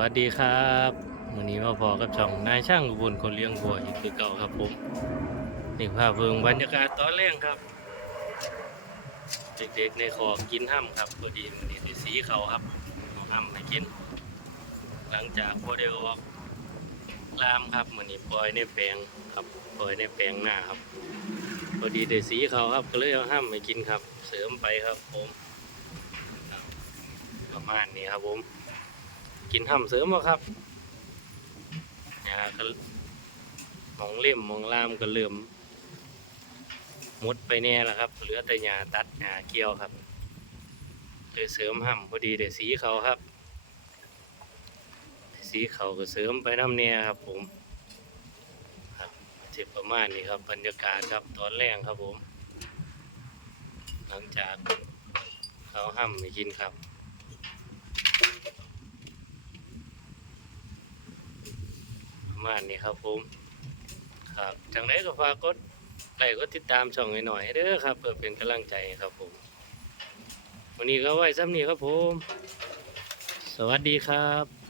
วัสดีครับวันนี้มาพอกับช่องนายช่างอุบลคนเลี้ยงวัวอีกคือเก่าครับผมนี่ภาพเพิงบรรยากาศตอนแรกครับ เด็กๆในคอกกินห้ำครับพอดีมันนี่สีเขาครับเอาห้ำให้กิน หลังจากพอได้ออกลามครับมันนี่ปล่อยในแปลงครับปล่อยในแปลงหน้าครับ พอดีได้สีเขาครับก็เลยเอาห้ำให้กินครับ เสริมไปครับผมประมาณนี้ครับผม กินห้ำเสริมบ่ครับนี่ยก็หมองเล่มมองล่ามก็เริ่มหมดไปแน่แล้วครับ เหลือแต่หญ้าตัดหญ้าเกี่ยวครับเลยเสริมห้ำพอดีได้สีเขาครับ สีเขาก็เสริมไปน้ำเนี่ยครับ ผมครับจะประมาณนี้ครับ บรรยากาศครับตอนแรกครับผม หลังจากเขาห้ำไปกินครับ ประ มาณนี้ครับผมครับจังไดก็ฝากกดไลค์กดติดตามช่องหน่อยๆเด้อครับ เพื่อเป็นกำลังใจครับผม วันนี้ก็ไว้ซ้ำนี้ครับผม สวัสดีครับ